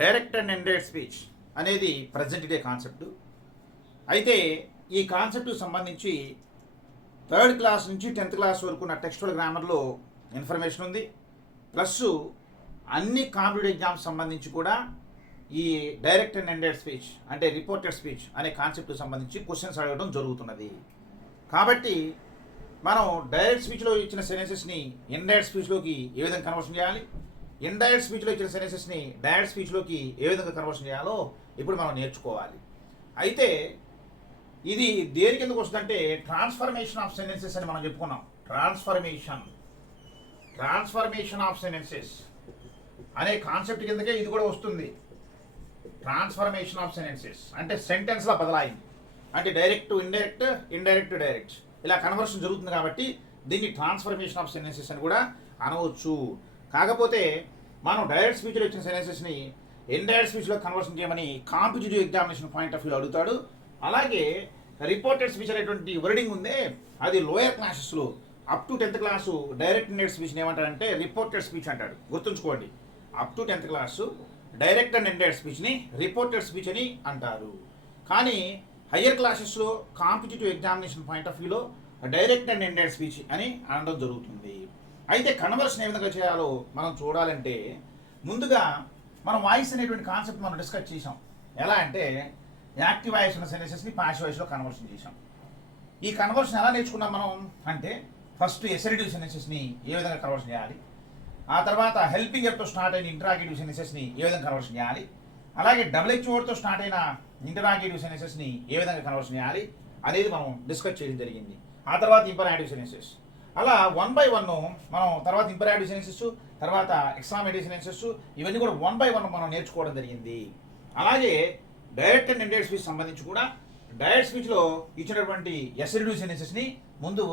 Direct and indirect speech అనేది present day concept. అయితే ఈ కాన్సెప్ట్కి సంబంధించి 3rd క్లాస్ నుంచి 10th క్లాస్ వరకు ఉన్న టెక్స్టువల్ గ్రామర్లో ఇన్ఫర్మేషన్ ఉంది. ప్లస్ అన్ని కాంపిటేటివ్ ఎగ్జామ్స్ సంబంధించి కూడా ఈ డైరెక్ట్ అండ్ ఇండైరెక్ట్ స్పీచ్ అంటే రిపోర్టెడ్ స్పీచ్ అనే కాన్సెప్ట్కి సంబంధించి క్వశ్చన్స్ అడగడం జరుగుతున్నది. కాబట్టి మనం డైరెక్ట్ స్పీచ్లో ఇచ్చిన సెన్సెస్ని ఇండైరెక్ట్ స్పీచ్లోకి ఏ విధంగా కన్వర్షన్ చేయాలి, ఇండైరెక్ట్ స్పీచ్లో ఇచ్చిన సెన్సెస్ని డైరెక్ట్ స్పీచ్లోకి ఏ విధంగా కన్వర్షన్ చేయాలో ఇప్పుడు మనం నేర్చుకోవాలి. అయితే ఇది దేని కిందకు వస్తుందంటే ట్రాన్స్ఫర్మేషన్ ఆఫ్ సెన్సెస్ అని మనం చెప్పుకున్నాం. ట్రాన్స్ఫర్మేషన్ ఆఫ్ సెన్సెస్ అనే కాన్సెప్ట్ కిందకే ఇది కూడా వస్తుంది. ట్రాన్స్ఫర్మేషన్ ఆఫ్ సెన్సెస్ అంటే సెంటెన్స్లా బదలాయింది, అంటే direct to indirect, indirect to direct ఇలా కన్వర్షన్ జరుగుతుంది. కాబట్టి దీన్ని ట్రాన్స్ఫర్మేషన్ ఆఫ్ సెన్సెస్ అని కూడా అనవచ్చు. కాకపోతే మనం డైరెక్ట్ స్పీచ్లో ఇచ్చిన సెన్సెస్ని ఇండైరెక్ట్ స్పీచ్లో కన్వర్షన్ చేయమని competitive examination point of view అడుగుతాడు. అలాగే రిపోర్టెడ్ స్పీచ్ అనేటువంటి వర్డింగ్ ఉందే అది లోయర్ క్లాసెస్లో up to 10th class direct indirect స్పీచ్ని ఏమంటారంటే రిపోర్టెడ్ స్పీచ్ అంటాడు. గుర్తుంచుకోండి, up to 10th class direct and indirect స్పీచ్ని రిపోర్టెడ్ స్పీచ్ అని అంటారు. కానీ హయ్యర్ క్లాసెస్లో కాంపిటేటివ్ ఎగ్జామినేషన్ పాయింట్ ఆఫ్ వ్యూలో డైరెక్ట్ అండ్ ఇండైరెక్ట్ స్పీచ్ అని అనడం జరుగుతుంది. అయితే కన్వర్షన్ ఏ విధంగా చేయాలో మనం చూడాలంటే ముందుగా మనం వాయిస్ అనేటువంటి కాన్సెప్ట్ మనం డిస్కస్ చేసాం. ఎలా అంటే యాక్టివ్ వాయిస్ ఉన్న సెన్సెస్ని పాసివ్ వాయిస్లో కన్వర్షన్ చేసాం. ఈ కన్వర్షన్ ఎలా నేర్చుకున్నాం మనం అంటే ఫస్ట్ ఎసరిటివ్ సెన్సెస్ని ఏ విధంగా కన్వర్షన్ చేయాలి, ఆ తర్వాత హెల్పింగ్ వర్డ్తో స్టార్ట్ అయిన ఇంటరాగేటివ్ సెన్సెస్ని ఏ విధంగా కన్వర్షన్ చేయాలి, అలాగే డబ్ల్యూహెచ్ వర్డ్తో స్టార్ట్ అయిన ఇంటరాగేటివ్ సెన్సెస్ని ఏ విధంగా కన్వర్షన్ చేయాలి అనేది మనం డిస్కస్ చేయడం జరిగింది. ఆ తర్వాత ఇంపరాటివ్ సెన్సెస్ అలా 1 by 1 మనం తర్వాత ఇంపరాటివ్ సెన్సెస్, తర్వాత ఎక్స్క్లమేటివ్ సెన్సెస్ ఇవన్నీ కూడా 1 by 1 మనం నేర్చుకోవడం జరిగింది. అలాగే డైరెక్ట్ అండ్ ఇండైరెక్ట్ స్పీచ్ సంబంధించి కూడా డైరెక్ట్ స్పీచ్లో ఇచ్చినటువంటి ఎసరిటివ్ సెన్సెస్ని ముందు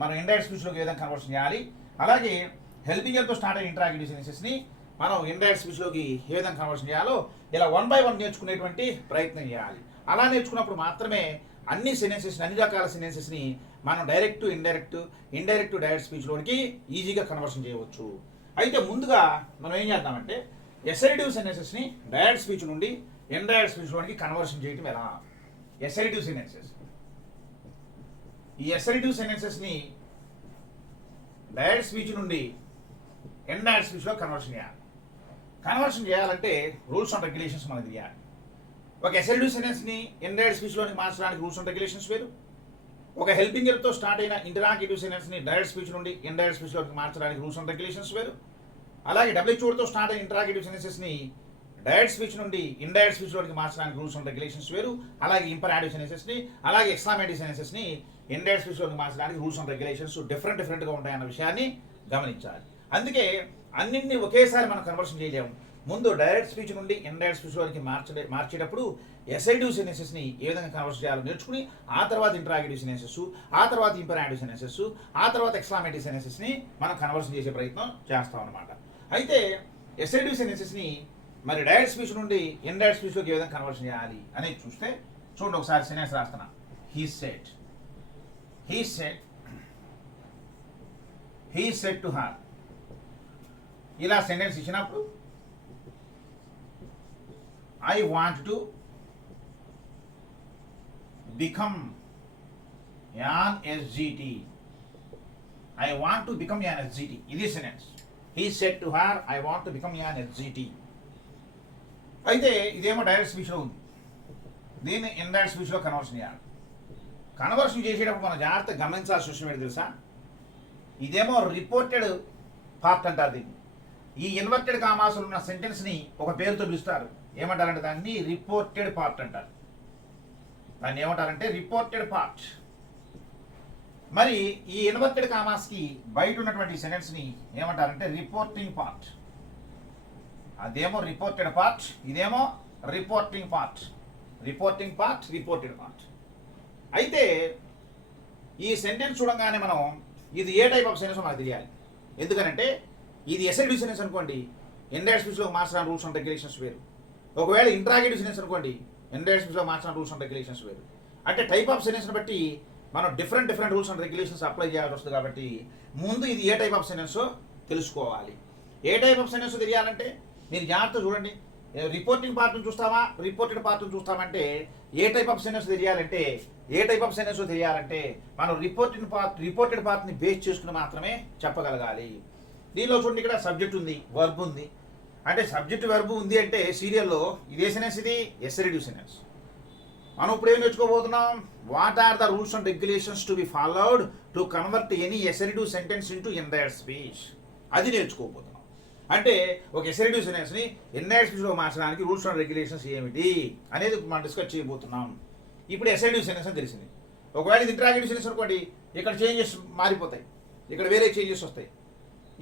మనం ఇండైరెక్ట్ స్పీచ్లోకి ఏ విధంగా కన్వర్షన్ చేయాలి, అలాగే హెల్పింగ్ వర్డ్తో స్టార్ట్ అయిన ఇంటరాగేటివ్ సెన్సెస్ని మనం ఇండైరెక్ట్ స్పీచ్లోకి ఏ విధంగా కన్వర్షన్ చేయాలో ఇలా 1 by 1 నేర్చుకునేటువంటి ప్రయత్నం చేయాలి. అలా నేర్చుకున్నప్పుడు మాత్రమే అన్ని సెన్సెస్ని, అన్ని రకాల సెన్సెస్ని మనం direct to indirect, indirect to direct స్పీచ్లోనికి ఈజీగా కన్వర్షన్ చేయవచ్చు. అయితే ముందుగా మనం ఏం చేద్దామంటే ఎసరిటివ్ సెన్సెస్ని డైరెక్ట్ స్పీచ్ నుండి ఇండైరెక్ట్ స్పీచ్లోనికి కన్వర్షన్ చేయటం ఎలా. ఎసరిటివ్ సెన్సెస్, ఈ ఎసరిటివ్ సెన్సెస్ని డైరెక్ట్ స్పీచ్ నుండి ఇండైరెక్ట్ స్పీచ్లో కన్వర్షన్ చేయాలి. కన్వర్షన్ చేయాలంటే రూల్స్ అండ్ రెగ్యులేషన్స్ మనకు తెలియాలి. ఒక ఎసరిటివ్ సెన్సెస్ని ఇండైరెక్ట్ స్పీచ్లోనికి మార్చడానికి రూల్స్ అండ్ రెగ్యులేషన్స్ వేరు, ఒక హెల్పింగ్ వర్డ్తో స్టార్ట్ అయిన ఇంటరాగేటివ్ సెన్సెస్ని డైరెక్ట్ స్పీచ్ నుండి ఇండైరెక్ట్ స్పీచ్లోకి మార్చడానికి రూల్స్ అండ్ రెగ్యులేషన్స్ వేరు, అలాగే డబ్ల్యూహెచ్ వర్డ్తో స్టార్ట్ అయిన ఇంటరాగేటివ్ సెన్సెస్ని డైరెక్ట్ స్పీచ్ నుండి ఇండైరెక్ట్ స్పీచ్లోకి మార్చడానికి రూల్స్ అండ్ రెగ్యులేషన్స్ వేరు, అలాగే ఇంపరాటివ్ సెన్సెస్ని అలాగే ఎక్స్క్లమేటివ్ సెన్సెస్ని ఇండైరెక్ట్ స్పీచ్లోకి మార్చడానికి రూల్స్ అండ్ రెగ్యులేషన్స్ డిఫరెంట్గా ఉంటాయన్న విషయాన్ని గమనించాలి. అందుకే అన్నింటినీ ఒకేసారి మనం కన్వర్షన్ చేయలేము. ముందు డైరెక్ట్ స్పీచ్ నుండి ఇండైరెక్ట్ స్పీచ్లోకి మార్చేటప్పుడు ఎసరిటివ్ సెన్సెస్ని ఏ విధంగా కన్వర్షన్ చేయాలో నేర్చుకుని ఆ తర్వాత ఇంటరాగేటివ్ సెన్సెస్, ఆ తర్వాత ఇంపరాటివ్ సెన్సెస్, ఆ తర్వాత ఎక్స్క్లమేటివ్ సెన్సెస్ని మనం కన్వర్షన్ చేసే ప్రయత్నం చేస్తాం అన్నమాట. అయితే ఎసరిటివ్ సెన్సెస్ని మరి డైరెక్ట్ స్పీచ్ నుండి ఇండైరెక్ట్ స్పీచ్లోకి ఏ విధంగా కన్వర్షన్ చేయాలి అనేది చూస్తే చూడండి. ఒకసారి సెన్టెన్స్ రాస్తున్నా. He said to her. ఇలా సెంటెన్స్ ఇచ్చినప్పుడు I want to become an SGT. I want to become an SGT, ఇది sentence. He said to her I want to become an SGT. అయితే ఇదేమో డైరెక్ట్ స్పీచ్లో ఉంది, దీన్ని ఇండైరెక్ట్ స్పీచ్లో కన్వర్షన్ చేయాలి. కన్వర్షన్ చేసేటప్పుడు మనం జాగ్రత్తగా గమనించాల్సిన విషయం ఏంటి తెలుసా, ఇదేమో రిపోర్టెడ్ పార్ట్ అంటారు దీన్ని. ఈ ఇన్వర్టెడ్ కామాసులు ఉన్న సెంటెన్స్ని ఒక పేరుతో పిలుస్తారు. ఏమంటారంటే దాన్ని రిపోర్టెడ్ పార్ట్ అంటారు. దాన్ని ఏమంటారంటే రిపోర్టెడ్ పార్ట్. మరి ఈ ఇన్వర్టెడ్ కామాస్కి బయట ఉన్నటువంటి సెంటెన్స్ని ఏమంటారంటే రిపోర్టింగ్ పార్ట్. అదేమో రిపోర్టెడ్ పార్ట్, ఇదేమో reporting part. Reporting part, reported part. అయితే ఈ సెంటెన్స్ చూడంగానే మనం ఇది ఏ టైప్ ఆఫ్ సెంటెన్స్ మనకు తెలియాలి. ఎందుకనంటే ఇది ఎసరిటివ్ సెన్సెస్ అనుకోండి, ఇండైరెక్ట్ స్పీచ్లో మార్చడానికి రూల్స్ అండ్ రెగ్యులేషన్స్ వేరు. ఒకవేళ ఇంటరాగేటివ్ సెన్సెస్ అనుకోండి, ఇండైరెక్ట్ స్పీచ్లో మార్చడానికి రూల్స్ అండ్ రెగ్యులేషన్స్ వేరు. అంటే టైప్ ఆఫ్ సెన్టెన్స్ని బట్టి మనం different rules and regulations apply చేయాల్సి వస్తుంది. కాబట్టి ముందు ఇది ఏ టైప్ ఆఫ్ సెంటెన్సో తెలుసుకోవాలి. ఏ టైప్ ఆఫ్ సెంటెన్స్ తెలియాలంటే మీరు జాగ్రత్త చూడండి. రిపోర్టింగ్ పార్ట్ని చూస్తామా రిపోర్టెడ్ పార్ట్ని చూస్తామంటే ఏ టైప్ ఆఫ్ సెంటెన్స్ తెలియాలంటే మనం రిపోర్టెడ్ పార్ట్ని బేస్ చేసుకుని మాత్రమే చెప్పగలగాలి. దీనిలో చూడండి, ఇక్కడ సబ్జెక్ట్ ఉంది, వర్బ్ ఉంది. అంటే సబ్జెక్ట్ వర్బ్ ఉంది అంటే సీరియల్లో ఇదే సెంటెన్స్, ఇది ఎస్ఎరిటివ్ సెంటెన్స్. మనం ఇప్పుడు ఏం నేర్చుకోబోతున్నాం, what are the rules and regulations to be followed to convert any assertive sentence into indirect speech. అది నేర్చుకోబోతున్నాం. అంటే ఒక ఎస్ఎరిటివ్ సెంటెన్స్ని ఇండైరెక్ట్ స్పీచ్లో మార్చడానికి రూల్స్ అండ్ రెగ్యులేషన్స్ ఏమిటి అనేది మనం డిస్కస్ చేయబోతున్నాం. ఇప్పుడు ఎస్ఎరిటివ్ సెంటెన్స్ అని తెలిసింది. ఒకవేళ ఇది ఇంటరాగేటివ్ సెంటెన్స్ అనుకోండి, ఇక్కడ చేంజెస్ మారిపోతాయి, ఇక్కడ వేరే చేంజెస్ వస్తాయి.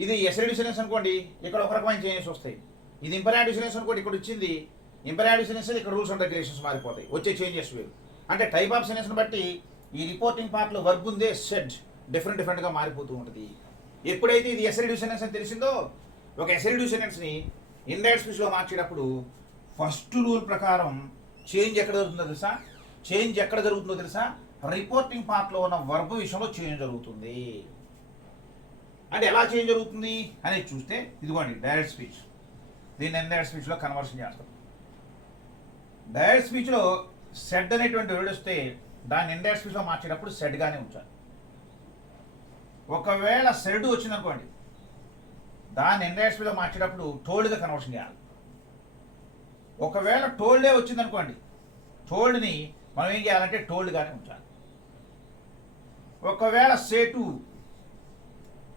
ఇది ఎస్ఎరిటివ్ సెంటెన్స్ అనుకోండి, ఇక్కడ ఒక రకమైన చేంజెస్ వస్తాయి. ఇది ఇంపరాటివ్ సెంటెన్స్ అనుకోండి, ఇక్కడ వచ్చింది ఇంపరాటివ్ సెంటెన్స్, ఇక్కడ రూల్స్ అండ్ రెగ్యులేషన్స్ మారిపోతాయి, వచ్చే చేంజెస్ వేరు. అంటే టైప్ ఆఫ్ సెంటెన్స్ని బట్టి ఈ రిపోర్టింగ్ పార్ట్లో వర్బ్ ఉందే సెడ్ డిఫరెంట్గా మారిపోతూ ఉంటుంది. ఎప్పుడైతే ఇది ఎస్ఎరిటివ్ సెంటెన్స్ అని తెలిసిందో, ఒక ఎస్ఎరిటివ్ సెంటెన్స్ని ఇండైరెక్ట్ స్పీచ్లో మార్చేటప్పుడు ఫస్ట్ రూల్ ప్రకారం చేంజ్ ఎక్కడ జరుగుతుందో తెలుసా, రిపోర్టింగ్ పార్ట్లో ఉన్న వర్బ్ విషయంలో చేంజ్ జరుగుతుంది. అంటే ఎలా చేంజ్ జరుగుతుంది అనేది చూస్తే, ఇదిగోండి డైరెక్ట్ స్పీచ్, దీన్ని ఇండైరెక్ట్ స్పీచ్లో కన్వర్షన్ చేస్తాం. డైరెక్ట్ స్పీచ్లో సెడ్ అనేటువంటి వర్డ్ వస్తే దాన్ని ఇండైరెక్ట్ స్పీచ్లో మార్చేటప్పుడు సెడ్గానే ఉంచాలి. ఒకవేళ సెడ్ వచ్చిందనుకోండి, దాన్ని ఇండైరెక్ట్ స్పీచ్లో మార్చేటప్పుడు టోల్డ్గా కన్వర్షన్ చేయాలి. ఒకవేళ టోల్డే వచ్చిందనుకోండి, టోల్డ్ని మనం ఏం చేయాలంటే టోల్డ్గానే ఉంచాలి. ఒకవేళ సేటు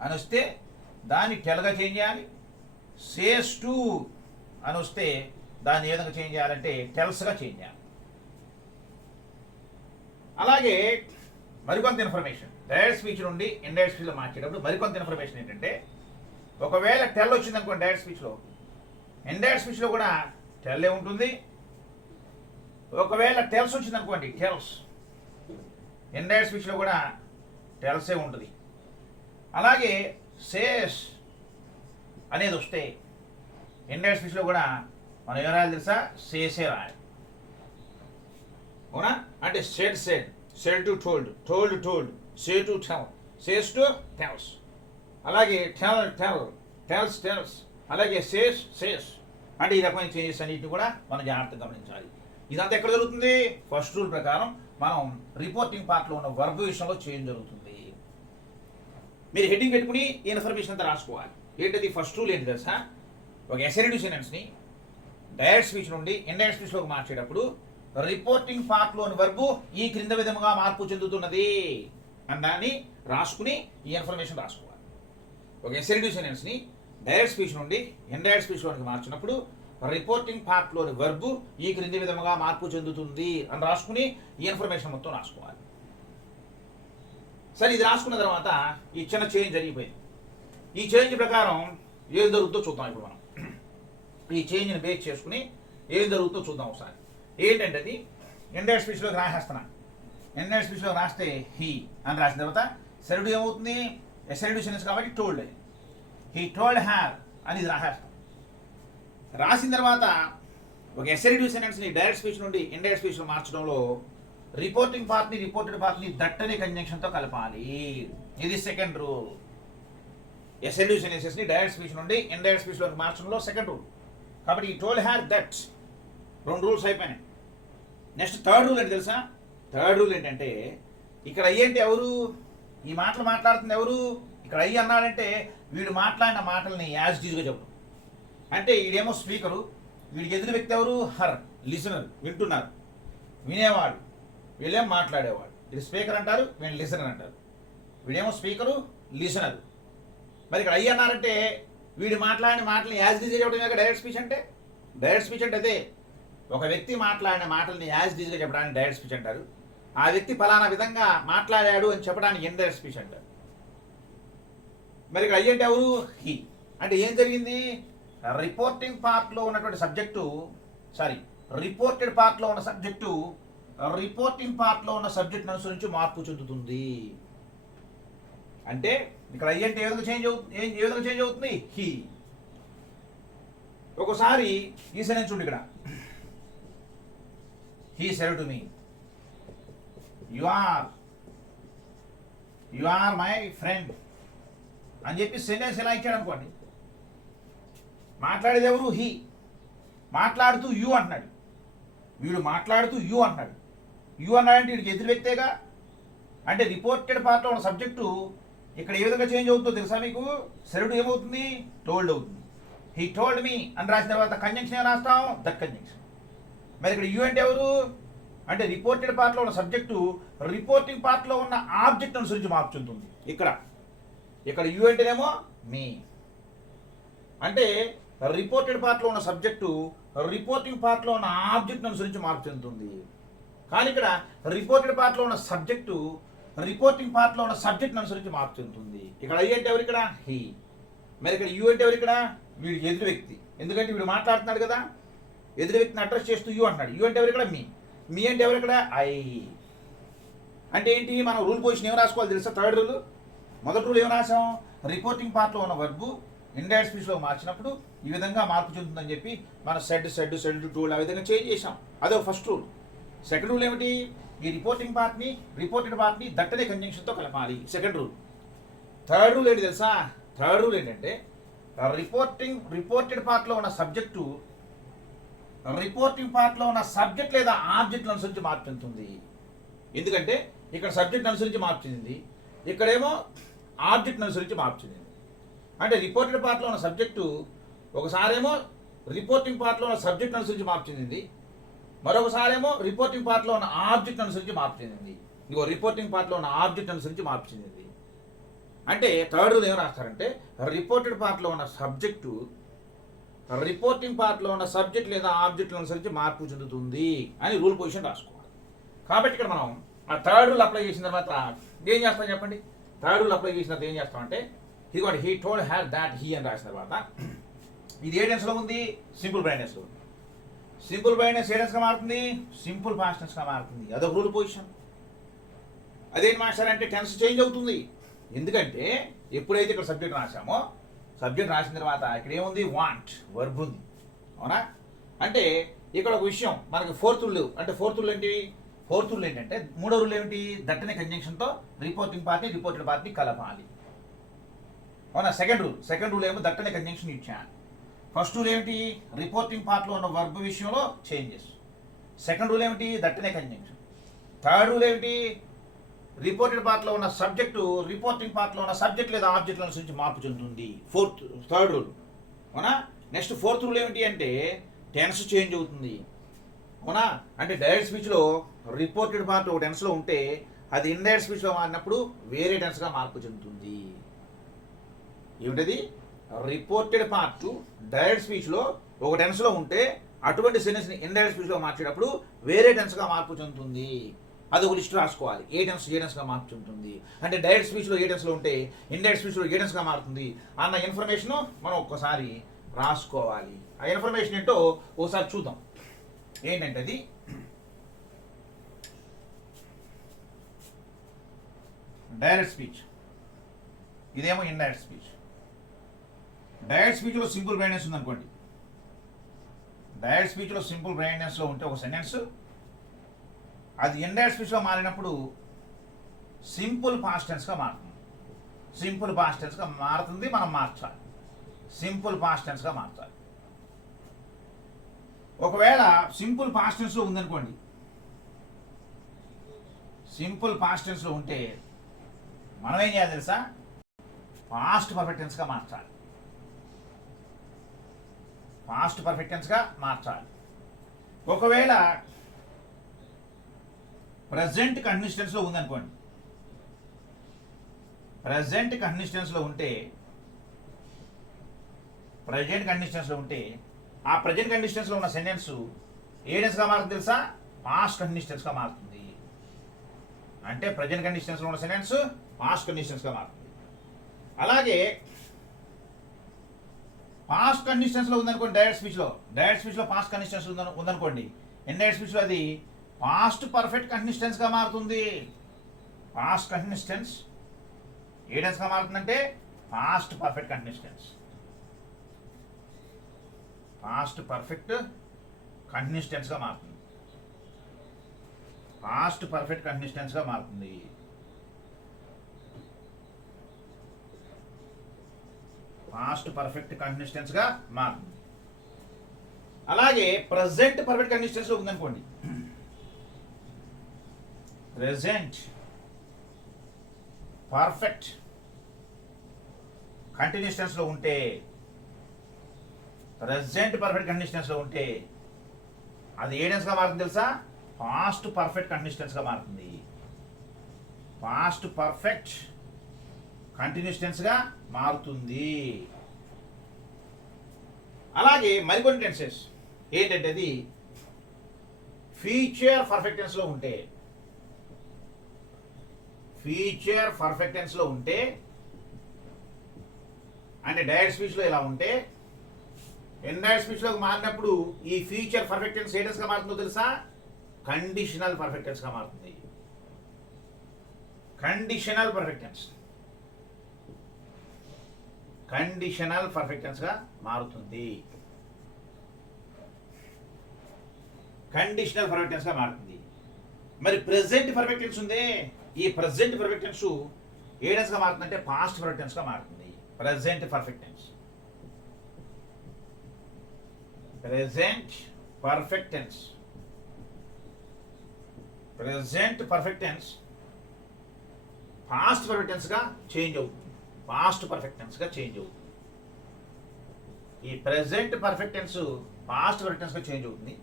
అని వస్తే దాన్ని టెల్గా చేంజ్ చేయాలి. సేస్ టు అని వస్తే దాన్ని ఏ విధంగా చేంజ్ చేయాలంటే టెల్స్గా చేంజ్ చేయాలి. అలాగే మరికొంత ఇన్ఫర్మేషన్ డైరెక్ట్ స్పీచ్ నుండి ఇండైరెక్ట్ స్పీచ్లో మార్చేటప్పుడు మరికొంత ఇన్ఫర్మేషన్ ఏంటంటే, ఒకవేళ టెల్ వచ్చింది అనుకోండి డైరెక్ట్ స్పీచ్లో, ఇండైరెక్ట్ స్పీచ్లో కూడా టెల్లే ఉంటుంది. ఒకవేళ టెల్స్ వచ్చింది అనుకోండి, టెల్స్ ఇండైరెక్ట్ స్పీచ్లో కూడా టెల్సే ఉంటుంది. అలాగే సేస్ అనేది వస్తే ఇండైరెక్ట్ స్పీచ్లో కూడా మనం ఏం రాయాలి తెలుసా, సేసే రాయాలి. అవునా? అంటే said to told, say to tell, says to tells. అలాగే టెల్స్, అలాగే సేస్. అంటే ఈ రకమైన చేంజెస్ అన్నిటిని కూడా మనం జాగ్రత్తగా గమనించాలి. ఇదంతా ఎక్కడ జరుగుతుంది, ఫస్ట్ రూల్ ప్రకారం మనం రిపోర్టింగ్ పార్ట్లో ఉన్న వర్బ్ విషయంలో చేంజ్ జరుగుతుంది. మీరు హెడ్డింగ్ పెట్టుకుని ఈ ఇన్ఫర్మేషన్ అంతా రాసుకోవాలి. ఏంటది ఫస్ట్ రూల్ ఏంటి తెలుసా, ఒక ఎస్ఎరిటివ్ సెంటెన్స్ని డైరెక్ట్ స్పీచ్ నుండి ఇండైరెక్ట్ స్పీచ్లోకి మార్చేటప్పుడు రిపోర్టింగ్ పార్ట్లోని వర్బు ఈ క్రింద విధముగా మార్పు చెందుతున్నది అని దాన్ని రాసుకుని ఈ ఇన్ఫర్మేషన్ రాసుకోవాలి. ఒక ఎస్ఎరిటివ్ సెంటెన్స్ని డైరెక్ట్ స్పీచ్ నుండి ఇండైరెక్ట్ స్పీచ్లోకి మార్చినప్పుడు రిపోర్టింగ్ పార్ట్లోని వర్బు ఈ క్రింది విధముగా మార్పు చెందుతుంది అని రాసుకుని ఈ ఇన్ఫర్మేషన్ మొత్తం రాసుకోవాలి. సరే, ఇది రాసుకున్న తర్వాత ఈ చిన్న చేంజ్ జరిగిపోయింది. ఈ చేంజ్ ప్రకారం ఏం జరుగుతుందో చూద్దాం. ఇప్పుడు మనం ఈ చేంజ్ని బేస్ చేసుకుని ఏం జరుగుతుందో చూద్దాం ఒకసారి. ఏంటంటే అది ఇండైరెక్ట్ స్పీచ్లోకి రాసేస్తున్నాను. ఇండైరెక్ట్ స్పీచ్లోకి రాస్తే హీ అని రాసిన తర్వాత సెరిడ్ ఏమవుతుంది, ఎస్ఎరిటివ్ సెంటెన్స్ కాబట్టి టోల్డ్, హీ టోల్డ్ హ్యావ్ అని ఇది రాసేస్తాం. రాసిన తర్వాత ఒక ఎస్ఎరిటివ్ సెంటెన్స్ని డైరెక్ట్ స్పీచ్ నుండి ఇండైరెక్ట్ స్పీచ్లో మార్చడంలో రిపోర్టింగ్ పార్ట్ని రిపోర్టెడ్ పార్ట్ని దట్ అనే కంజంక్షన్తో కలపాలి. ఇది సెకండ్ రూల్. ఎస్ఎరిటివ్ సెంటెన్సెస్ని డైరెక్ట్ స్పీచ్ నుండి ఇండైరెక్ట్ స్పీచ్లోకి మార్చడంలో సెకండ్ రూల్. కాబట్టి ఈ టోల్డ్ హ్యావ్ దట్, రెండు రూల్స్ అయిపోయినాయి. నెక్స్ట్ థర్డ్ రూల్ ఏంటి తెలుసా, థర్డ్ రూల్ ఏంటంటే ఇక్కడ అయ్యేంటి ఎవరు, ఈ మాటలు మాట్లాడుతుంది ఎవరు, ఇక్కడ అయ్యి అన్నాడంటే వీడు మాట్లాడిన మాటల్ని యాజ్ డీజ్గా చెప్పడం. అంటే వీడేమో స్పీకరు, వీడికి ఎదురు వ్యక్తి ఎవరు, హర్ లిసనర్, వింటున్నారు, వినేవాడు, వీళ్ళేమో మాట్లాడేవాడు. ఇది స్పీకర్ అంటారు, వీళ్ళు లిసనర్ అంటారు. వీడేమో స్పీకరు, లిసనర్. మరి ఇక్కడ అయ్యి అన్నారంటే వీడు మాట్లాడిన మాటల్ని యాజ్ డీజ్గా చెప్పడం డైరెక్ట్ స్పీచ్ అంటే. డైరెక్ట్ స్పీచ్ అంటే అదే, ఒక వ్యక్తి మాట్లాడిన మాటల్ని యాజ్ డీజ్గా చెప్పడానికి డైరెక్ట్ స్పీచ్ అంటారు. ఆ వ్యక్తి ఫలానా విధంగా మాట్లాడాడు అని చెప్పడానికి ఇండైరెక్ట్ స్పీచ్ అంటారు. మరి ఇక్కడ అయ్యంటే ఎవరు, హీ. అంటే ఏం జరిగింది, రిపోర్టింగ్ పార్ట్లో ఉన్నటువంటి సబ్జెక్టు, రిపోర్టెడ్ పార్ట్లో ఉన్న సబ్జెక్టు రిపోర్టింగ్ పార్ట్లో ఉన్న సబ్జెక్ట్ను అనుసరించి మార్పు చెందుతుంది. అంటే ఇక్కడ అయ్యంటే ఏ విధంగా చేంజ్ అవుతుంది, హీ. ఒకసారి ఈ సెంటెన్స్ చూడండి, ఇక్కడ he said to me you are my friend అని చెప్పి సెంటెన్స్ ఎలా ఇచ్చాడు అనుకోండి. మాట్లాడేది ఎవరు, హీ. మాట్లాడుతూ యు అంటున్నాడు, వీడు మాట్లాడుతూ యు అంటున్నాడు. యు అన్నాడంటే వీడికి ఎదురు వ్యక్తేగా. అంటే రిపోర్టెడ్ పార్ట్లో ఉన్న సబ్జెక్టు ఇక్కడ ఏ విధంగా చేంజ్ అవుతుందో తెలుసా మీకు? శరుడు ఏమవుతుంది? టోల్డ్ అవుతుంది. హీ టోల్డ్ మీ అని రాసిన తర్వాత కంజంక్షన్ ఏం రాస్తాం? That conjunction. మరి ఇక్కడ యు అంటే ఎవరు? అంటే రిపోర్టెడ్ పార్ట్లో ఉన్న సబ్జెక్టు రిపోర్టింగ్ పార్ట్లో ఉన్న ఆబ్జెక్ట్ అనుసరించి మార్పు చెందుతుంది. ఇక్కడ యు అంటేనేమో మీ. అంటే రిపోర్టెడ్ పార్ట్లో ఉన్న సబ్జెక్టు రిపోర్టింగ్ పార్ట్లో ఉన్న ఆబ్జెక్ట్ అనుసరించి మార్పు చెందుతుంది. కానీ ఇక్కడ రిపోర్టెడ్ పార్ట్లో ఉన్న సబ్జెక్టు రిపోర్టింగ్ పార్ట్లో ఉన్న సబ్జెక్ట్ అనుసరించి మార్పు చెందుతుంది. ఇక్కడ ఐ అంటే ఎవరు? ఇక్కడ హీ. మరి ఇక్కడ యు అంటే ఎవరు? ఇక్కడ వీడు ఎదురు వ్యక్తి. ఎందుకంటే వీడు మాట్లాడుతున్నాడు కదా, ఎదురు వ్యక్తిని అడ్రస్ చేస్తూ యు అంటున్నాడు. యు అంటే ఎవరు? ఇక్కడ మీ. మీ అంటే ఎవరు? ఇక్కడ ఐ. అంటే ఏంటి? మనం రూల్ పొజిషన్ ఏం రాసుకోవాలి తెలుసా? Third rule. మొదటి రూల్ ఏం రాసాం? రిపోర్టింగ్ పార్ట్లో ఉన్న వర్బు ఇండైరెక్ట్ స్పీచ్లో మార్చినప్పుడు ఈ విధంగా మార్పు చెందుతుందని చెప్పి మనం సెడ్ టు ఆ విధంగా చేంజ్ చేసాం. అదే ఫస్ట్ రూల్. సెకండ్ రూల్ ఏమిటి? ఈ రిపోర్టెడ్ పార్ట్ని దట్టనే కంజంక్షన్తో కలపాలి. Second rule. థర్డ్ రూల్ ఏంటి తెలుసా? థర్డ్ రూల్ ఏంటంటే రిపోర్టెడ్ పార్ట్లో ఉన్న సబ్జెక్టు రిపోర్టింగ్ పార్ట్లో ఉన్న సబ్జెక్ట్ లేదా ఆబ్జెక్ట్ అనుసరించి మార్పు చెందుతుంది. ఎందుకంటే ఇక్కడ సబ్జెక్ట్ అనుసరించి మార్పు చెందింది, ఇక్కడేమో ఆబ్జెక్ట్ అనుసరించి మార్పు చెందింది. అంటే రిపోర్టెడ్ పార్ట్లో ఉన్న సబ్జెక్టు ఒకసారేమో రిపోర్టింగ్ పార్ట్లో ఉన్న సబ్జెక్ట్ అనుసరించి మార్పు చెందింది, మరొకసారేమో రిపోర్టింగ్ పార్ట్లో ఉన్న ఆబ్జెక్ట్ అనుసరించి మార్పు చెందింది. ఇంకో రిపోర్టింగ్ పార్ట్లో ఉన్న ఆబ్జెక్ట్ అనుసరించి మార్పు చెందింది. అంటే థర్డ్ రూల్ ఏం రాస్తారంటే రిపోర్టెడ్ పార్ట్లో ఉన్న సబ్జెక్టు రిపోర్టింగ్ పార్ట్లో ఉన్న సబ్జెక్ట్ లేదా ఆబ్జెక్ట్ అనుసరించి మార్పు చెందుతుంది అని రూల్ పొజిషన్ రాసుకోవాలి. కాబట్టి ఇక్కడ మనం ఆ థర్డ్ రూల్ అప్లై చేసిన తర్వాత ఏం చేస్తాం చెప్పండి? థర్డ్ రూల్ అప్లై చేసిన తర్వాత ఏం చేస్తామంటే ఇదిగోండి, he told her that he అని రాసిన తర్వాత ఇది ఏ టెన్స్లో ఉంది? సింపుల్ బ్రైట్నెస్లో ఉంది. సింపుల్ బ్రైట్నెస్ ఏ టెన్స్గా మారుతుంది? సింపుల్ పాస్ట్ టెన్స్గా మారుతుంది. అదొక రూల్ పొజిషన్. అదేం మాస్టర్ అంటే టెన్స్ చేంజ్ అవుతుంది. ఎందుకంటే ఎప్పుడైతే ఇక్కడ సబ్జెక్ట్ రాసామో సబ్జెక్ట్ రాసిన తర్వాత ఇక్కడ ఏముంది? వాంట్ వర్బ్ ఉంది. అవునా? అంటే ఇక్కడ ఒక విషయం మనకి ఫోర్త్ రూల్. అంటే ఫోర్త్ రూల్ ఏంటి? ఫోర్త్ రూల్ ఏంటంటే మూడో రూల్ ఏమిటి? దట్టనే కంజంక్షన్తో రిపోర్టింగ్ పార్ట్ని రిపోర్టెడ్ పార్ట్ని కలపాలి. అవునా? సెకండ్ రూల్ ఏమో దట్టనే కంజంక్షన్ ఇచ్చాను. ఫస్ట్ రూల్ ఏమిటి? రిపోర్టింగ్ పార్ట్లో ఉన్న వర్బ్ విషయంలో చేంజెస్. సెకండ్ రూల్ ఏమిటి? దట్టనే కంజంక్షన్. థర్డ్ రూల్ ఏమిటి? రిపోర్టెడ్ పార్ట్లో ఉన్న సబ్జెక్టు రిపోర్టింగ్ పార్ట్లో ఉన్న సబ్జెక్ట్ లేదా ఆబ్జెక్ట్ అనుసరించి మార్పు చెందుతుంది. Third rule. అవునా? నెక్స్ట్ ఫోర్త్ రూల్ ఏమిటి అంటే టెన్స్ చేంజ్ అవుతుంది. అవునా? అంటే డైరెక్ట్ స్పీచ్లో రిపోర్టెడ్ పార్ట్ ఒక టెన్స్లో ఉంటే అది ఇండైరెక్ట్ స్పీచ్లో మారినప్పుడు వేరే టెన్స్గా మార్పు చెందుతుంది. ఏమిటది? రిపోర్టెడ్ పార్ట్ డైరెక్ట్ స్పీచ్లో ఒక టెన్స్లో ఉంటే అటువంటి సెంటెన్స్ని ఇండైరెక్ట్ స్పీచ్లో మార్చేటప్పుడు వేరే టెన్స్గా మార్పు చెందుతుంది. అది ఒక లిస్ట్ రాసుకోవాలి. ఏ టెన్స్గా మార్పు చెందుతుంది అంటే డైరెక్ట్ స్పీచ్లో ఏ టెన్స్లో ఉంటే ఇండైరెక్ట్ స్పీచ్లో ఏ టెన్స్గా మారుతుంది అన్న ఇన్ఫర్మేషన్ మనం ఒక్కసారి రాసుకోవాలి. ఆ ఇన్ఫర్మేషన్ ఏంటో ఒకసారి చూద్దాం. ఏంటంటే అది డైరెక్ట్ స్పీచ్, ఇదేమో ఇండైరెక్ట్ స్పీచ్. డైరెక్ట్ స్పీచ్లో సింపుల్ బ్రైట్నెస్ ఉందనుకోండి. డైరెక్ట్ స్పీచ్లో సింపుల్ బ్రైట్నెస్లో ఉంటే ఒక సెంటెన్స్ అది ఇండైరెక్ట్ స్పీచ్లో మారినప్పుడు సింపుల్ పాస్ట్ టెన్స్గా మారుతుంది. సింపుల్ పాస్ట్ టెన్స్గా మారుతుంది. మనం మార్చాలి. సింపుల్ పాస్ట్ టెన్స్గా మార్చాలి. ఒకవేళ సింపుల్ పాస్ట్ టెన్స్లో ఉందనుకోండి, సింపుల్ పాస్ట్ టెన్స్లో ఉంటే మనం ఏం చేయాలి తెలుసా? పాస్ట్ పర్ఫెక్ట్ టెన్స్గా మార్చాలి. పాస్ట్ పర్ఫెక్ట్ టెన్స్గా మార్చాలి. ఒకవేళ ప్రజెంట్ కంటిన్యూస్ టెన్స్లో ఉందనుకోండి, ప్రజెంట్ కంటిన్యూస్ టెన్స్లో ఉంటే ఆ ప్రజెంట్ కంటిన్యూస్ టెన్స్లో ఉన్న సెంటెన్స్ ఏ టెన్స్గా మారుతుంది తెలుసా? పాస్ట్ కంటిన్యూస్ టెన్స్గా మారుతుంది. అంటే ప్రజెంట్ కంటిన్యూస్ టెన్స్లో ఉన్న సెంటెన్స్ పాస్ట్ కంటిన్యూస్ టెన్స్గా మారుతుంది. అలాగే పాస్ట్ కంటిన్యూస్ టెన్స్లో ఉందనుకోండి, డైరెక్ట్ స్పీచ్లో పాస్ట్ కంటిన్యూస్ టెన్స్ ఉందనుకోండి, ఇండైరెక్ట్ స్పీచ్లో అది పాస్ట్ పర్ఫెక్ట్ కంటిన్యూస్ టెన్స్గా మారుతుంది. పాస్ట్ కంటిన్యూస్ టెన్స్ ఏ టెన్స్గా మారుతుందంటే past perfect continuous tense. Past perfect continuous టెన్స్గా మారుతుంది. పాస్ట్ పర్ఫెక్ట్ కంటిన్యూస్ టెన్స్గా మారుతుంది. పాస్ట్ పర్ఫెక్ట్ కంటిన్యూస్ టెన్స్గా మారుతుంది. అలాగే ప్రజెంట్ పర్ఫెక్ట్ కండిషన్స్ లో ఉందనుకోండి, ప్రెసెంట్ పర్ఫెక్ట్ కంటిన్యూస్ టెన్స్ లో ఉంటే, ప్రెసెంట్ పర్ఫెక్ట్ కండిషన్స్ లో ఉంటే అది ఏ టెన్స్ గా మారుతుంది తెలుసా? పాస్ట్ పర్ఫెక్ట్ కంటిన్యూస్ టెన్స్ గా మారుతుంది. పాస్ట్ పర్ఫెక్ట్ కంటిన్యూస్ టెన్స్ గా మారుతుంది. అలాగే మరికొన్ని టెన్సెస్ ఏంటంటే అది ఫ్యూచర్ పర్ఫెక్ట్ టెన్స్ లో ఉంటే, ఫ్యూచర్ పర్ఫెక్ట్ టెన్స్ లో ఉంటే అంటే డైరెక్ట్ స్పీచ్ లో ఇలా ఉంటే, ఇండైరెక్ట్ స్పీచ్ లోకి మారినప్పుడు ఈ ఫ్యూచర్ పర్ఫెక్ట్ టెన్స్ ఏ టెన్స్ గా మారుతుందో తెలుసా? కండిషనల్ పర్ఫెక్ట్ టెన్స్ గా మారుతుంది. Conditional perfect tense, conditional perfect tense గా మారుతుంది. కండిషనల్ పర్ఫెక్ట్ టెన్స్ గా మారుతుంది. మరి ప్రెసెంట్ పర్ఫెక్ట్ టెన్స్ ఉందే, ఈ ప్రెసెంట్ పర్ఫెక్ట్ టెన్స్ ఏ టెన్స్ గా మారుతుందంటే పాస్ట్ పర్ఫెక్ట్ టెన్స్ గా మారుతుంది. Present perfect tense, present perfect tense, present perfect tense past perfect tense గా చేంజ్ అవుతుంది. పాస్ట్ పర్ఫెక్ట్ టెన్స్ గా చేంజ్ అవుతుంది. ఈ present perfect tense past perfect tense గా చేంజ్ అవుతుంది.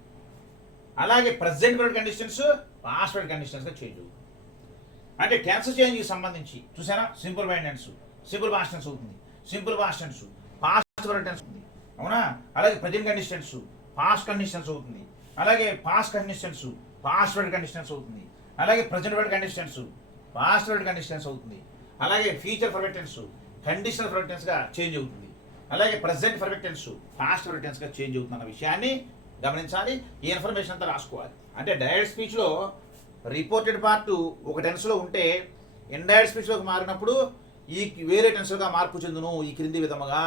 అలాగే present perfect conditions past perfect conditions గా చేంజ్ అవుతుంది. అంటే టెన్స్ చేంజ్ కి సంబంధించి చూసారా, simple wide tense simple past tense అవుతుంది, simple past tense past perfect tense అవుతుంది, అవునా? అలాగే ప్రెజెంట్ కండిషన్స్ పాస్ట్ కండిషన్స్ అవుతుంది, అలాగే past conditions past perfect conditions అవుతుంది, అలాగే present perfect conditions past perfect conditions అవుతుంది, అలాగే future perfect tense conditional perfect tense గా చేంజ్ అవుతుంది, అలాగే present perfect tense past perfect tense గా చేంజ్ అవుతుంది అన్న విషయాన్ని గమనించాలి. ఈ ఇన్ఫర్మేషన్ అంతా రాసుకోవాలి. అంటే డైరెక్ట్ స్పీచ్ లో రిపోర్టెడ్ పార్ట్ ఒక టెన్స్ లో ఉంటే, ఇండైరెక్ట్ స్పీచ్ లోకి మారినప్పుడు ఈ వేరే టెన్స్ గా మార్పు చెందును ఈ క్రింది విధముగా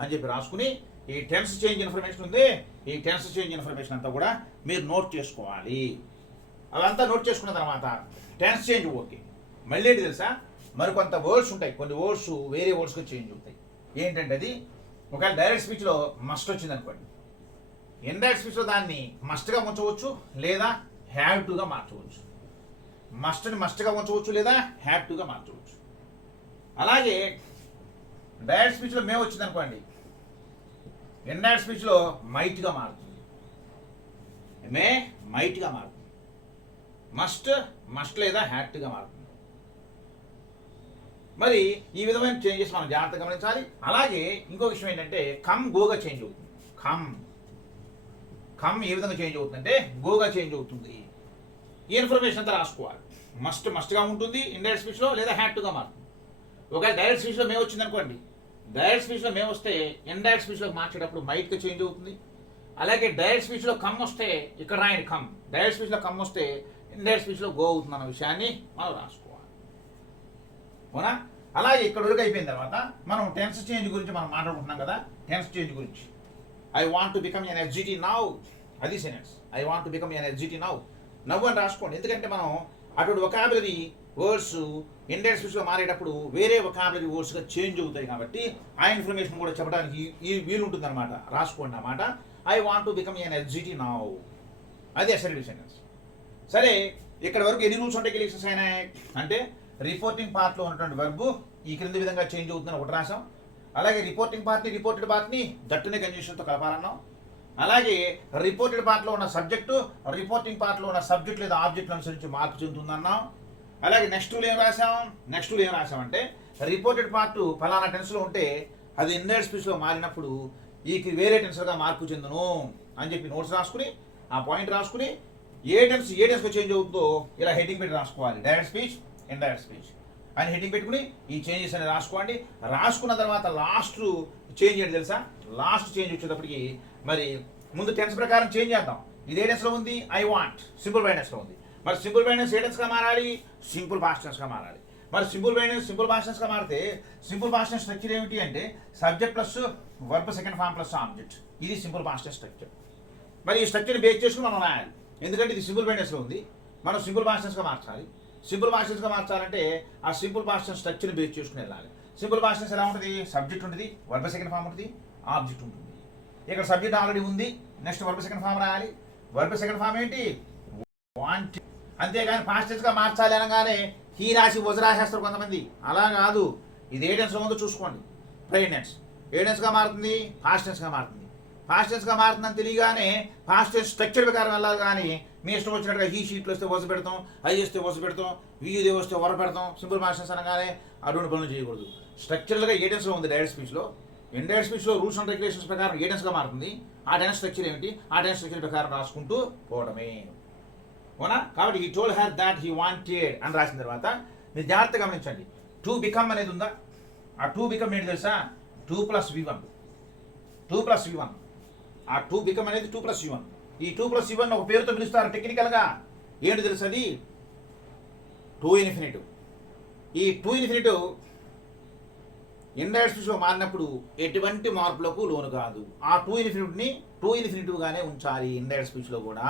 అని చెప్పి రాసుకుని, ఈ టెన్స్ చేంజ్ ఇన్ఫర్మేషన్ ఉంది, ఈ టెన్స్ చేంజ్ ఇన్ఫర్మేషన్ అంతా కూడా మీరు నోట్ చేసుకోవాలి. అదంతా నోట్ చేసుకున్న తర్వాత టెన్స్ చేంజ్ ఓకే. మళ్ళీ ఏంటి తెలుసా, మరికొంత వర్డ్స్ ఉంటాయి, కొన్ని వర్డ్స్ వేరే వర్డ్స్గా చేంజ్ అవుతాయి. ఏంటంటే అది ఒకవేళ డైరెక్ట్ స్పీచ్లో మస్ట్ వచ్చింది అనుకోండి, ఇండైరెక్ట్ స్పీచ్లో దాన్ని మస్ట్గా ఉంచవచ్చు లేదా హ్యావ్ టుగా మార్చవచ్చు. మస్ట్ని మస్ట్గా ఉంచవచ్చు లేదా హ్యావ్ టుగా మార్చవచ్చు. అలాగే డైరెక్ట్ స్పీచ్లో మే వచ్చింది అనుకోండి, ఇండైరెక్ట్ స్పీచ్లో మైట్గా మారుతుంది. మే మైట్గా మారుతుంది. మస్ట్ మస్ట్ లేదా హ్యాట్గా మారుతుంది. మరి ఈ విధమైన చేంజెస్ మనం జాగ్రత్తగా గమనించాలి. అలాగే ఇంకో విషయం ఏంటంటే కమ్ గోగా చేంజ్ అవుతుంది. కమ్ కమ్ ఏ విధంగా చేంజ్ అవుతుందంటే గోగా చేంజ్ అవుతుంది. ఈ ఇన్ఫర్మేషన్ అంతా రాసుకోవాలి. మస్ట్ మస్ట్గా ఉంటుంది ఇండైరెక్ట్ స్పీచ్లో లేదా హ్యాట్గా మారుతుంది. ఒకవేళ డైరెక్ట్ స్పీచ్లో మే వచ్చింది అనుకోండి, డైరెక్ట్ స్పీచ్లో మే వస్తే ఇండైరెక్ట్ స్పీచ్లో మార్చేటప్పుడు మైట్గా చేంజ్ అవుతుంది. అలాగే డైరెక్ట్ స్పీచ్లో కమ్ వస్తే ఇక్కడ రాయండి కమ్, డైరెక్ట్ స్పీచ్లో కమ్ వస్తే ఇండైరెక్ట్ స్పీచ్లో గో అవుతుంది అన్న విషయాన్ని మనం రాసుకోవాలి, అవునా? అలాగే ఇక్కడ వరకు అయిపోయిన తర్వాత మనం టెన్స్ చేంజ్ గురించి మనం మాట్లాడుకుంటున్నాం కదా. టెన్స్ చేంజ్ గురించి I want to become an SGT now, అది sentence. I want to become an SGT now, now అని రాసుకోండి. ఎందుకంటే మనం అటువంటి వొకాబులరీ వర్డ్స్ ఇండైరెక్ట్ స్పీచ్లో మారేటప్పుడు వేరే వొకాబులరీ వర్డ్స్గా చేంజ్ అవుతాయి కాబట్టి ఆ ఇన్ఫర్మేషన్ కూడా చెప్పడానికి ఈ వీలు ఉంటుంది అనమాట. రాసుకోండి అన్నమాట. I want to become an SGT now, అది అసర్టివ్ సెంటెన్స్. సరే, ఇక్కడ వరకు ఎన్ని రూల్స్ ఉంటాయి రిలేషన్స్ అయినాయి అంటే రిపోర్టింగ్ పార్ట్లో ఉన్నటువంటి వర్బ్ ఈ క్రింది విధంగా చేంజ్ అవుతుందని ఒకటి రాసాం. అలాగే రిపోర్టింగ్ పార్ట్ని రిపోర్టెడ్ పార్ట్ని దట్టునే కంజంక్షన్తో కలపాలన్నాం. అలాగే రిపోర్టెడ్ పార్ట్లో ఉన్న సబ్జెక్టు రిపోర్టింగ్ పార్ట్లో ఉన్న సబ్జెక్ట్ లేదా ఆబ్జెక్ట్ అనుసరించి మార్పు చెందుతుందన్నాం. అలాగే నెక్స్ట్ రూల్ ఏం రాసాం, నెక్స్ట్ రూల్ ఏం రాసామంటే రిపోర్టెడ్ పార్ట్ ఫలానా టెన్స్లో ఉంటే అది ఇండైరెక్ట్ స్పీచ్లో మారినప్పుడు ఈ వేరే టెన్స్గా మార్పు చెందును అని చెప్పి నోట్స్ రాసుకుని ఆ పాయింట్ రాసుకుని ఏ టెన్స్గా చేంజ్ అవుతుందో ఇలా హెడ్డింగ్ పెట్టి రాసుకోవాలి. డైరెక్ట్ స్పీచ్, ఇండైరెక్ట్ స్పీచ్ అని హెడ్డింగ్ పెట్టుకుని ఈ చేంజెస్ అని రాసుకోండి. రాసుకున్న తర్వాత లాస్ట్ చేంజ్ ఏంటి తెలుసా, లాస్ట్ చేంజ్ వచ్చేటప్పటికి మరి ముందు టెన్స్ ప్రకారం చేంజ్ చేద్దాం. ఇది ఏ టెన్స్లో ఉంది, ఐ వాంట్ సింపుల్ వైడ్నెస్లో ఉంది. మరి సింపుల్ వైడ్నెస్ ఏ టెన్స్గా మారాలి, సింపుల్ పాస్ట్ టెన్స్గా మారాలి. మరి సింపుల్ వైడ్నెస్ సింపుల్ పాస్ట్ టెన్స్గా మారితే సింపుల్ పాస్ట్ టెన్స్ స్ట్రక్చర్ ఏమిటి అంటే subject plus verb second form plus object, ఇది సింపుల్ పాస్ట్ టెన్స్ స్ట్రక్చర్. మరి ఈ స్ట్రక్చర్ని బేస్ చేసుకుని మనం రాయాలి. ఎందుకంటే ఇది సింపుల్ వైడ్నెస్లో ఉంది, మనం సింపుల్ పాస్ట్ టెన్స్గా మార్చాలి. సింపుల్ పాస్ట్ టెన్స్గా మార్చాలంటే ఆ సింపుల్ పాస్ట్ టెన్స్ స్ట్రక్చర్ని బేస్ చేసుకుని వెళ్ళాలి. సింపుల్ పాస్ట్ టెన్స్ ఎలా ఉంటుంది, సబ్జెక్ట్ ఉంటుంది, వర్బ్ సెకండ్ ఫామ్ ఉంటుంది, ఆబ్జెక్ట్ ఉంటుంది. ఇక్కడ సబ్జెక్ట్ ఆల్రెడీ ఉంది, నెక్స్ట్ వర్బ్ సెకండ్ ఫామ్ రాయాలి. వర్బ్ సెకండ్ ఫామ్ ఏంటి? వాంటెడ్. అంతేగాని పాస్ట్ టెన్స్ గా మార్చాలి అనగానే హీ రాసి వజ్ రాసేస్తారు కొంతమంది. అలా కాదు. ఇది ఏ టెన్స్ లో ఉందో చూసుకోండి. ప్రెజెంట్ టెన్స్ ఏ టెన్స్ గా మారుతుంది? పాస్ట్ టెన్స్ గా మారుతుంది. పాస్ట్ టెన్స్ గా మారుతుందని తెలియగానే పాస్ట్ టెన్స్ స్ట్రక్చర్ ప్రకారం వెళ్ళాలి. కానీ మీ ఇష్టం వచ్చినట్టుగా హీ షీట్లో వస్తే వస పెడతాం, ఐ చేస్తే వస పెడతాం, వీదే వస్తే వర పెడతాం, సింపుల్ పాస్ట్ టెన్స్ అనగానే అటువంటి పనులు చేయకూడదు. స్ట్రక్చరల్గా ఏ టెన్స్లో ఉంది డైరెక్ట్ స్పీచ్లో? ఇండైరెక్ట్ స్పీచ్లో రూల్స్ అండ్ రెగ్యులేషన్స్ ప్రకారం ఏ టెన్స్గా మారుతుంది, ఆ టెన్స్ స్ట్రక్చర్ ఏమిటి, ఆ టెన్స్ స్ట్రక్చర్ ప్రకారం రాసుకుంటూ పోవడమే. అవునా? కాబట్టి ఈ told her that he wanted అని రాసిన తర్వాత మీరు జాగ్రత్తగా గమనించండి. టు బికమ్ అనేది ఉందా? ఆ టు బికమ్ ఏంటి తెలుసా? 2+V1. 2+V1. ఆ 2 బికమ్ అనేది 2+V1. ఈ 2+V1 ఒక పేరుతో పిలుస్తారు టెక్నికల్గా. ఏంటి తెలుసు అది? To infinitive. ఈ టు ఇన్ఫినిటివ్ ఇండైరెక్ట్ స్పీచ్లో మారినప్పుడు ఎటువంటి మార్పులకు లోను కాదు. ఆ టు ఇన్ఫినిటివ్గానే ఉంచాలి ఇండైరెక్ట్ స్పీచ్లో కూడా.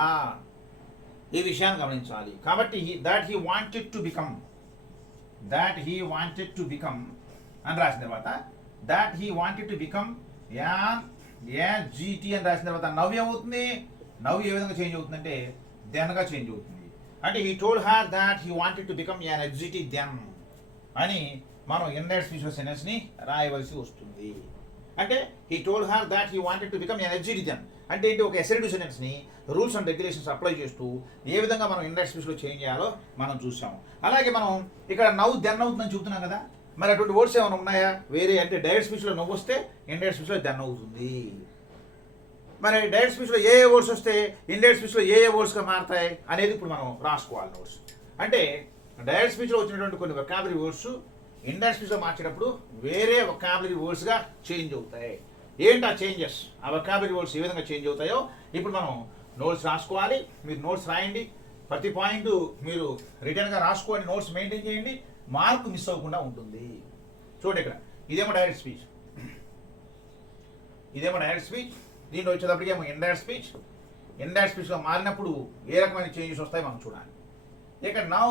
ఈ విషయాన్ని గమనించాలి. కాబట్టి that he wanted to become అని రాసిన తర్వాత that he wanted to become an GT అని రాసిన తర్వాత నవ్ ఏమవుతుంది? నవ్ ఏ విధంగా చేంజ్ అవుతుందంటే దెన్గా చేంజ్ అవుతుంది. అంటే he told her that he wanted to become an SGT then అని మనం ఇండైరెక్ట్ స్పీచ్ సెంటెన్స్ని రాయవలసి వస్తుంది. అంటే he told her that he wanted to become an SGT then అంటే ఏంటి? ఒక అసర్టివ్ సెంటెన్స్ని రూల్స్ అండ్ రెగ్యులేషన్స్ అప్లై చేస్తూ ఏ విధంగా మనం ఇండైరెక్ట్ స్పీచ్లో చేంజ్ చేయాలో మనం చూసాము. అలాగే మనం ఇక్కడ నవ్వు దెన్ అవుతుందని చెబుతున్నాం కదా. మరి అటువంటి వర్డ్స్ ఏమైనా ఉన్నాయా వేరే? అంటే డైరెక్ట్ స్పీచ్లో నవ్వు వస్తే ఇండైరెక్ట్ స్పీచ్లో దెన్ అవుతుంది. మరి డైరెక్ట్ స్పీచ్లో ఏ వర్డ్స్ వస్తే ఇండైరెక్ట్ స్పీచ్లో ఏ వర్డ్స్గా మారుతాయి అనేది ఇప్పుడు మనం రాసుకోవాలి నోట్స్. అంటే డైరెక్ట్ స్పీచ్లో వచ్చినటువంటి కొన్ని వొకాబులరీ వర్డ్స్ ఇండైరెక్ట్ స్పీచ్లో మార్చేటప్పుడు వేరే వొకాబులరీ వర్డ్స్గా చేంజ్ అవుతాయి. ఏంటి ఆ చేంజెస్? ఆ వొకాబులరీ వర్డ్స్ ఏ విధంగా చేంజ్ అవుతాయో ఇప్పుడు మనం నోట్స్ రాసుకోవాలి. మీరు నోట్స్ రాయండి. ప్రతి పాయింట్ మీరు రిటర్న్గా రాసుకోండి. నోట్స్ మెయింటైన్ చేయండి. మార్క్ మిస్ అవ్వకుండా ఉంటుంది. చూడండి ఇక్కడ ఇదేమో డైరెక్ట్ స్పీచ్, దీంట్లో వచ్చేటప్పటికి ఏమో ఇండైరెక్ట్ స్పీచ్లో మారినప్పుడు ఏ రకమైన చేంజెస్ వస్తాయి మనం చూడాలి. ఇక్కడ నౌ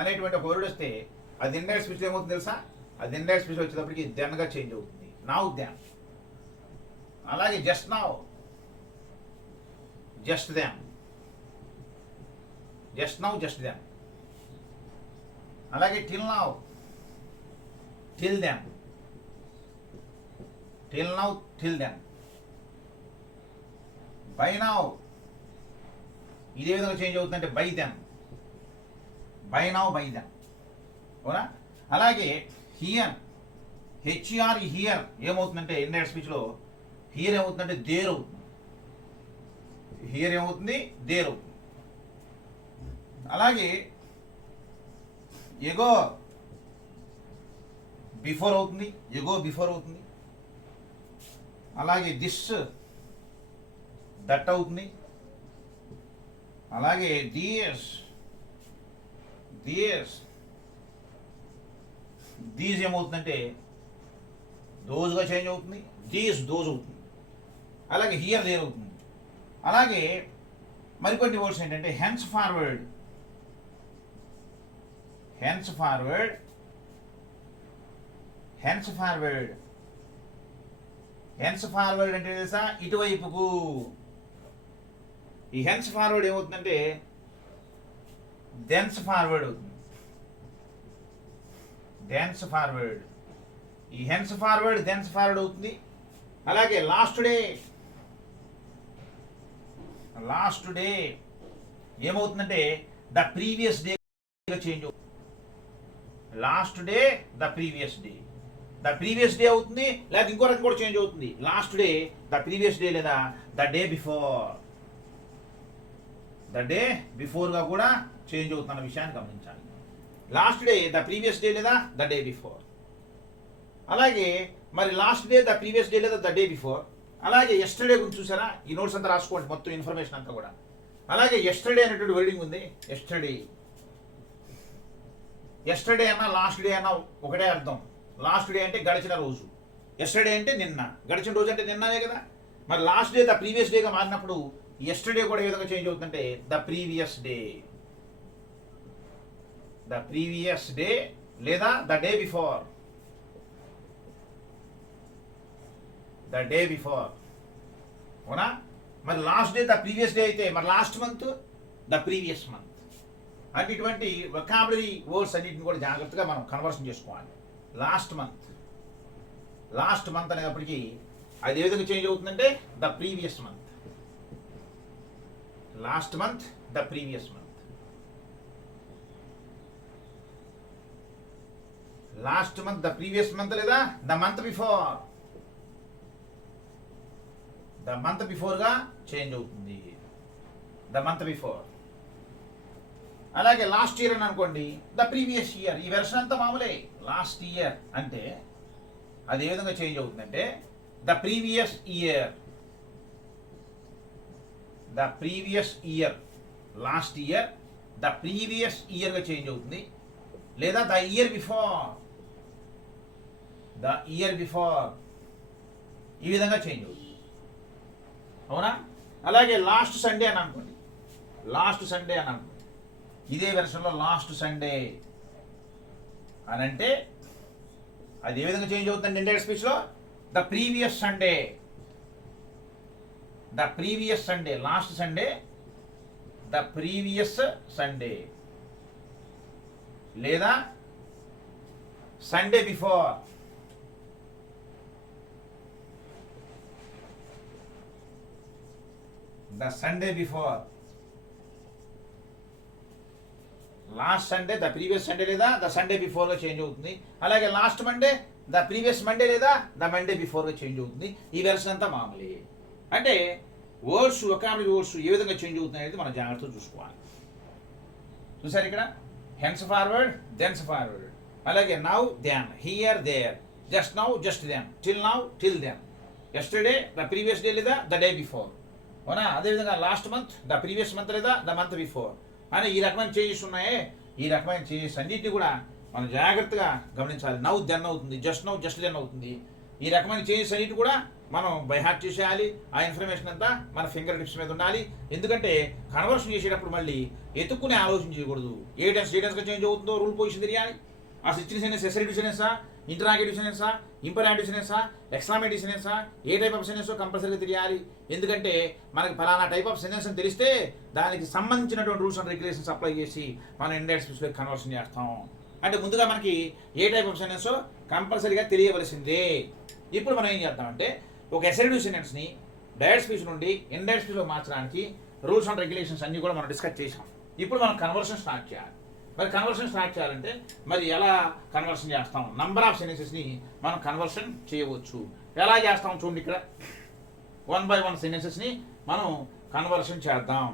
అనేటువంటి ఒక వర్డ్ వస్తే అది ఇండైరెక్ట్ స్పీచ్లో ఏమవుతుంది తెలుసా? అది ఇండైరెక్ట్ స్పీచ్లో వచ్చేటప్పటికి దెన్గా చేంజ్ అవుతుంది. Now then. అలాగే just now, just then, just now, just then. అలాగే till now, till then, till now, till then. By now ఇదే విధంగా చేంజ్ అవుతుందంటే by then, by now, by then. అవునా? అలాగే హియర్, హెచ్ఈఆర్, హియర్ ఏమవుతుందంటే indirect స్పీచ్లో here ఏమవుతుందంటే దేర్ అవుతుంది. హియర్ ఏమవుతుంది? దేర్ అవుతుంది. అలాగే ఎగో బిఫోర్ అవుతుంది. అలాగే దిస్ దట్ అవుతుంది. అలాగే దీస్ ఏమవుతుందంటే దోజ్గా చేంజ్ అవుతుంది. దోజ్ అవుతుంది. అలాగే హియర్ దేర్ అవుతుంది. అలాగే మరికొన్ని వర్డ్స్ ఏంటంటే హెన్స్ ఫార్వర్డ్ అంటే తెలుసా? ఇటువైపుకు. ఈ హెన్స్ ఫార్వర్డ్ ఏమవుతుందంటే దెన్స్ ఫార్వర్డ్ అవుతుంది. ఈ హెన్స్ ఫార్వర్డ్ దెన్స్ ఫార్వర్డ్ అవుతుంది. అలాగే లాస్ట్ డే ఏమవుతుందంటే ద ప్రీవియస్ డే చేంజ్ అవుతుంది. Last day the previous day అవుతుంది. లేదా ఇంకో రకం కూడా చేంజ్ అవుతుంది. Last day the previous day లేదా ద డే బిఫోర్గా కూడా చేంజ్ అవుతున్న విషయాన్ని గమనించాలి. Last day the previous day లేదా ద డే బిఫోర్. అలాగే మరి last day the previous day లేదా ద డే బిఫోర్. అలాగే ఎస్టర్డే గురించి చూసారా? ఈ నోట్స్ అంతా రాసుకోండి, మొత్తం ఇన్ఫర్మేషన్ అంతా కూడా. అలాగే ఎస్టర్డే అనేటువంటి వర్డింగ్ ఉంది. ఎస్టర్డే అన్నా లాస్ట్ డే అన్నా ఒకటే అర్థం. లాస్ట్ డే అంటే గడిచిన రోజు, ఎస్టర్డే అంటే నిన్న, గడిచిన రోజు అంటే నిన్ననే కదా. మరి లాస్ట్ డే ద ప్రీవియస్ డేగా మారినప్పుడు ఎస్టర్డే కూడా ఏ విధంగా చేంజ్ అవుతుందంటే ద ప్రీవియస్ డే లేదా ద డే బిఫోర్. అవునా? మరి last day the previous day అయితే మరి last month the previous month. అంటే ఇటువంటి వొకాబులరీ వర్డ్స్ అన్నింటిని కూడా జాగ్రత్తగా మనం కన్వర్షన్ చేసుకోవాలి. లాస్ట్ మంత్ అనేటప్పటికీ అది ఏ విధంగా చేంజ్ అవుతుందంటే the previous month. Last month the previous month. Last month the previous month లేదా the month before. The month బిఫోర్గా చేంజ్ అవుతుంది. The month before. అలాగే లాస్ట్ ఇయర్ అని అనుకోండి, ద ప్రీవియస్ ఇయర్. ఈ వెర్షన్ అంతా మామూలే. లాస్ట్ ఇయర్ అంటే అది ఏ విధంగా చేంజ్ అవుతుందంటే the previous year. The previous year. Last year the previous ఇయర్గా చేంజ్ అవుతుంది. లేదా the year before. The year before. ఈ విధంగా చేంజ్ అవుతుంది. అవునా? అలాగే లాస్ట్ సండే అని అనుకోండి. లాస్ట్ సండే అని అనుకోండి. ఇదే వెర్షన్లో లాస్ట్ సండే అని అంటే అది ఏ విధంగా చేంజ్ అవుతుందండి ఇండైరెక్ట్ స్పీచ్లో? The previous Sunday. The previous Sunday. Last Sunday the previous Sunday. లేదా Sunday before. The Sunday before. Last Sunday the previous Sunday లేదా ద సండే బిఫోర్గా చేంజ్ అవుతుంది. అలాగే last Monday the previous Monday లేదా the Monday బిఫోర్గా change అవుతుంది. ఈ version అంతా మామూలే. అంటే వర్డ్స్, వొకాబులరీ వర్డ్స్ ఏ విధంగా చేంజ్ అవుతున్నాయి అనేది మనం జాగ్రత్తగా చూసుకోవాలి. చూసారు ఇక్కడ? Hence forward, thence forward. అలాగే now, then, here, there, just now, just then, till now, till then, yesterday the previous day లేదా ద డే బిఫోర్. అవునా? అదేవిధంగా last month the previous month లేదా ద మంత్ బిఫోర్ అని ఈ రకమైన changes ఉన్నాయే. ఈ రకమైన చేంజెస్ అన్నింటినీ కూడా మనం జాగ్రత్తగా గమనించాలి. నౌ దెన్ అవుతుంది, జస్ట్ నౌ జస్ట్ దెన్ అవుతుంది. ఈ రకమైన చేంజెస్ అన్నిటి కూడా మనం బై హార్ట్ చేసేయాలి. ఆ ఇన్ఫర్మేషన్ అంతా మన ఫింగర్ టిప్స్ మీద ఉండాలి. ఎందుకంటే కన్వర్షన్ చేసేటప్పుడు మళ్ళీ ఎత్తుక్కునే ఆలోచన చేయకూడదు. ఏ టెన్స్గా చేంజ్ అవుతుందో రూల్ పొజిషన్ తెలియాలి. ఆ ఇచ్చిన సెంటెన్స్ ఎసరేటివ్ సెంటెన్సా, ఇంటరాగేటివ్ సెంటెన్సా, ఇంపరాటివ్ సెంటెన్సా, ఎక్స్క్లమేటివ్ సెంటెన్సా, ఏ టైప్ ఆఫ్ సెంటెన్సో కంపల్సరీగా తెలియాలి. ఎందుకంటే మనకి ఫలానా టైప్ ఆఫ్ సెంటెన్స్ అని తెలిస్తే దానికి సంబంధించినటువంటి రూల్స్ అండ్ రెగ్యులేషన్స్ అప్లై చేసి మనం ఇండైరెక్ట్ స్పీచ్లో కన్వర్షన్ చేస్తాం. అంటే ముందుగా మనకి ఏ టైప్ ఆఫ్ సెంటెన్సో కంపల్సరీగా తెలియవలసిందే. ఇప్పుడు మనం ఏం చేద్దామంటే ఒక ఎసరేటివ్ సెంటెన్స్ని డైరెక్ట్ స్పీచ్ నుండి ఇండైరెక్ట్ స్పీచ్లో మార్చడానికి రూల్స్ అండ్ రెగ్యులేషన్స్ అన్నీ కూడా మనం డిస్కస్ చేసాం. ఇప్పుడు మనం కన్వర్షన్ స్టార్ట్ చేయాలి. మరి కన్వర్షన్ స్టార్ట్ చేయాలంటే మరి ఎలా కన్వర్షన్ చేస్తాం? నంబర్ ఆఫ్ సెంటెన్సెస్ని మనం కన్వర్షన్ చేయవచ్చు. ఎలా చేస్తాం చూడండి. ఇక్కడ 1 by 1 సెంటెన్సెస్ని మనం కన్వర్షన్ చేద్దాం.